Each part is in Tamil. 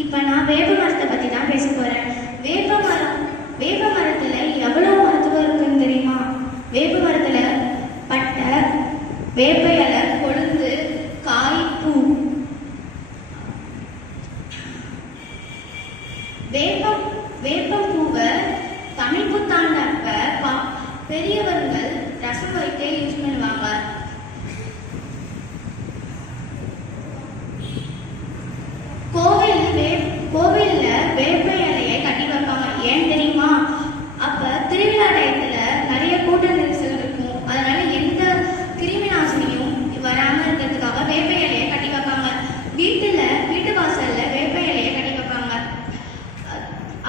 இப்போ நான் வேப்ப மரத்தை பற்றி தான் பேச போகிறேன். வேப்ப மரத்தில் எவ்வளோ மருத்துவம் இருக்குன்னு தெரியுமா? வேப்ப மரத்தில் பட்டை, வேப்ப இலை, கொழுந்து, காய், பூ. வேப்பம் பூவை தமிழ் புத்தாண்டு அப்ப பெரியவர்கள் ரசம் வைக்க யூஸ் பண்ணுவாங்க. கோவில்ல வேப்ப இலையை கட்டி வைப்பாங்க. ஏன் தெரியுமா? அப்ப திருவிழா டயத்துல நிறைய கூட்ட நெரிசல் இருக்கும். அதனால எந்த கிருமி நாசினியும் வராம இருக்கிறதுக்காக வேப்ப இலையை கட்டி வைப்பாங்க. வீட்டு வாசல்ல வேப்ப இலையை கட்டி வைப்பாங்க.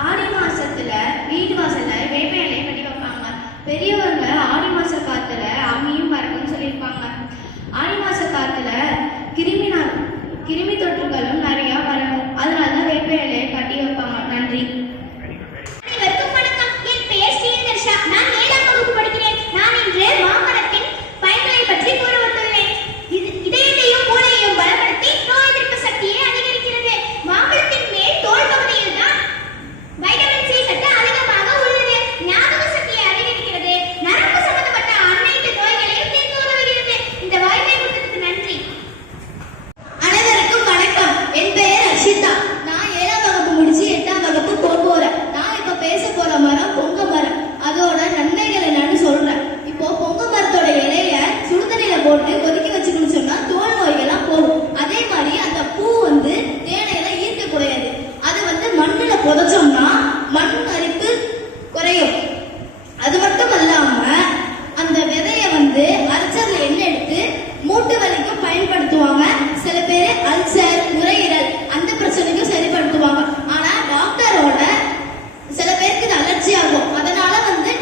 ஆடி மாசத்துல வீட்டு வாசல்ல வேப்ப இலையை கட்டி வைப்பாங்க. பெரியவங்க ஆடி மாச காத்துல அம்மியும் பறக்கும்னு சொல்லியிருப்பாங்க. ஆடி மாச காத்துல கிருமி தொற்றுகளும் நிறைய வரணும். அதனாலதான் வேப்ப இலையை கட்டி வைப்பாங்க. நன்றி. அனைவருக்கும் வணக்கம். என் பெயர் ஸ்ரீதர்ஷா. நான் 7ஆம் வகுப்பு படிக்கிறேன். நான் இன்று மாமரத்தின் பயன்களை பற்றி கூற வந்துள்ளேன். இதயத்தையும் மூளையையும் பலப்படுத்தி நோய் எதிர்ப்பு சக்தியை அதிகரிக்கிறது. மாம்பழத்தின் மேல் தோல் பகுதியில் தான் வைட்டமின் சி சத்து அதிகமாக உள்ளது. ஞாபக சக்தியை அதிகரிக்கிறது. நரம்பு சம்பந்தப்பட்ட அனைத்து நோய்களையும் தீர்க்க உதவுகிறது. இந்த வாய்ப்பை கொடுத்ததுக்கு நன்றி. அனைவருக்கும் வணக்கம். என் பெயர் அஷிதா. நான் 7ஆம் வகுப்பு முடிச்சு 8ஆம் வகுப்பு போறேன். நான் இப்ப பேச போற மரம் பொங்க மரம். அதோட நன்மைகள் என்னன்னு சொல்றேன். இப்போ பொங்க மரத்தோட இலைய சுடுதண்ணில போட்டு கொதிக்க வச்சுக்கணும்னு சொன்னா தோல் நோய்கள்லாம் போகும். அதே மாதிரி அந்த பூ தேனையெல்லாம் ஈர்க்க கூடாது. அது மண்ணுல புதைச்சோம்னா மண் அரிப்பு குறையும். அது மட்டும் இல்லாம அந்த விதைய அல்சர்ல எண்ணெய் எடுத்து மூட்டு வலிக்கும் பயன்படுத்துவாங்க. சில பேர் அல்சர், நுரையீரல் அந்த பிரச்சனைக்கும் சரிப்படுத்துவாங்க. ஆனா டாக்டரோட சில பேருக்கு இது அலர்ஜி ஆகும். அதனால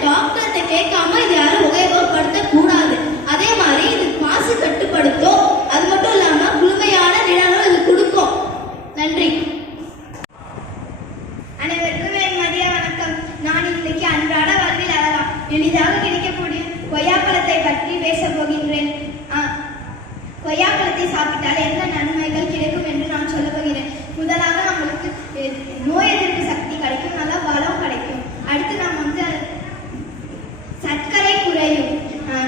டாக்டர்கிட்ட கேட்காம இது யாரும் உபயோகப்படுத்த கூடாது. அதே மாதிரி இது மாசு கட்டுப்படுத்தும். அது மட்டும் இல்லாம குளுமையான நிழலும் இது கொடுக்கும். நன்றி. அனைவருக்கும் என் மதிய வணக்கம். நான் இன்னைக்கு அன்றாட வாழ்வில் எளிதாக கிடைக்கக்கூடிய கொய்யாப்பழத்தை பற்றி பேச போகின்றேன். கொய்யாப்பழத்தை சாப்பிட்டால் என்ன நன்மைகள் கிடைக்கும் என்று நான் சொல்ல போகிறேன். முதலாக நம்மளுக்கு நோய் எதிர்ப்பு சக்தி கிடைக்கும், நல்லா பலம் கிடைக்கும். அடுத்து நாம் சர்க்கரை குறையும்,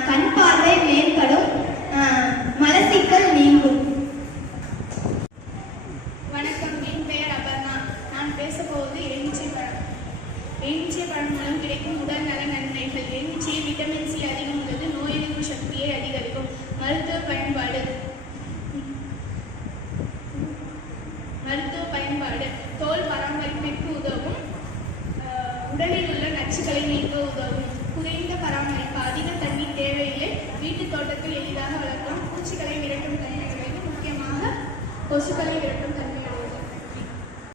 கண் பார்வை மேம்படும், மலச்சிக்கல் நீங்கும். வணக்கம். என் பெயர் அபர்ணா. நான் பேசப்போவது எலுமிச்சை பழம். எலுமிச்சை பழம் மூலம் கிடைக்கும் உடல் நல நன்மைகள். எலுமிச்சை விட்டமின் சி அதிகம் உள்ளது. நோய் எதிர்ப்பு சக்தியை அதிகரிக்கும். மருத்துவ பயன்பாடு தோல் பராமரிப்பிற்கு உதவும். உடலில் உள்ள நச்சுக்களை நீக்க உதவும். குறைந்த பராமரிப்பு, அதிக தண்ணீர் தேவையில்லை. வீட்டு தோட்டத்தில் எளிதாக வளர்க்கலாம். பூச்சிகளை விரட்டும் தன்மையுடையது, முக்கியமாக கொசுக்களை விரட்டும் தன்மையுடையது.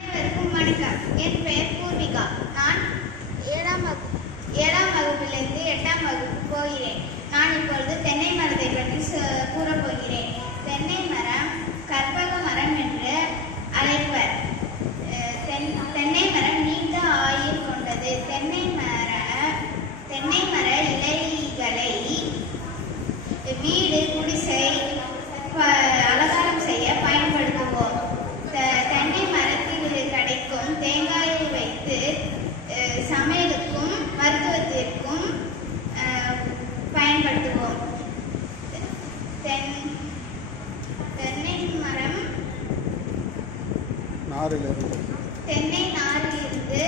அனைவருக்கும் வணக்கம். என் பெயர் பூர்விகா. நான் 7ஆம் வகுப்பிலிருந்து 8ஆம் வகுப்பு போகிறேன். நான் இப்பொழுது தென்னை மரத்தை பற்றி கூறப்போகிறேன். தென்னை மரம் கற்பக மரம் என்று அழைப்பர். தென்னை மரம் நீண்ட ஆயுள் கொண்டது. தென்னை மர இலைகளை வீடு, குடிசை அலங்காரம் செய்ய பயன்படுத்துவோம். தென்னை மரத்தில் கிடைக்கும் தேங்காயை வைத்து சமையலுக்கும் மருத்துவத்திற்கும் பயன்படுத்துவோம். தென்னை நாரிலிருந்து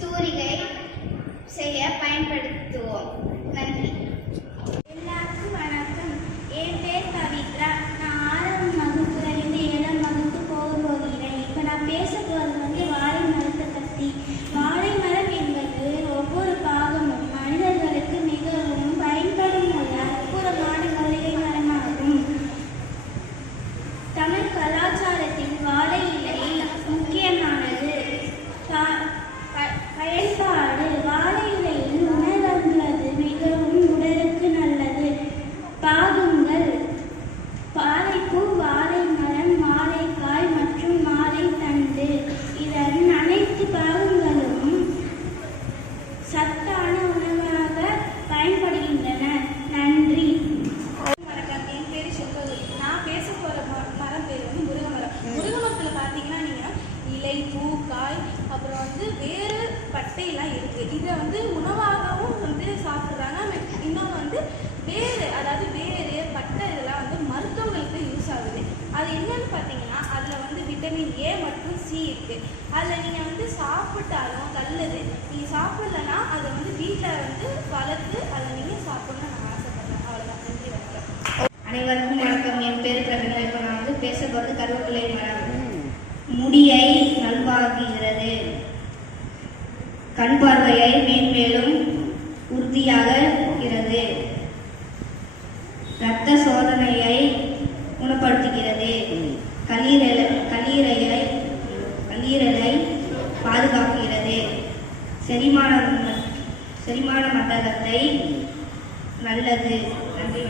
தூரிகை செய்ய பயன்படுத்துவோம். நன்றி. எல்லாருக்கும் வணக்கம். என் பேர் பவித்ரா. நான் 6ஆம் வகுப்புலேருந்து 7ஆம் வகுப்பு போகிறேன். இப்போ நான் பேச போகிறது வாழை மரத்தை பற்றி. வாழை மரம் என்பது ஒவ்வொரு பாகமும் மனிதர்களுக்கு மிகவும் பயன்படும் ஒரு அற்புதமான மூலிகை மரமாகும். தமிழ் கலாச்சாரத்தில் வாழை இலை முக்கியமான பட்டையெல்லாம் இருக்குது. இதை வந்து உணவாகவும் வந்து சாப்பிட்றாங்க. இன்னொன்று வந்து வேறு, அதாவது வேறு பட்டை இதெல்லாம் வந்து மருத்துவங்களுக்கு யூஸ் ஆகுது. அது என்னன்னு பார்த்தீங்கன்னா அதில் வந்து விட்டமின் ஏ மற்றும் சி இருக்குது. அதில் நீங்கள் வந்து சாப்பிட்டாலும் நல்லது, நீங்கள் சாப்பிட்லன்னா அதை வந்து வீட்டில் வந்து வளர்த்து அதை நீங்கள் சாப்பிட்ணுன்னு நான் ஆசைப்படுறேன். அவ்வளோதான். நன்றி, வணக்கம். அனைவருக்கும் வணக்கம். என் பேர் பிரவீனா. இப்போ நான் வந்து பேச போகிறது கருவேப்பிலை மரம். முடியை நல்வாக்குகிறது, கண் பார்வையை மேன்மேலும் உறுதியாகிறது, இரத்த சோதனையை குணப்படுத்துகிறது, கல்லீரலை பாதுகாக்கிறது, செரிமான மண்டலத்தை நல்லது. நன்றி.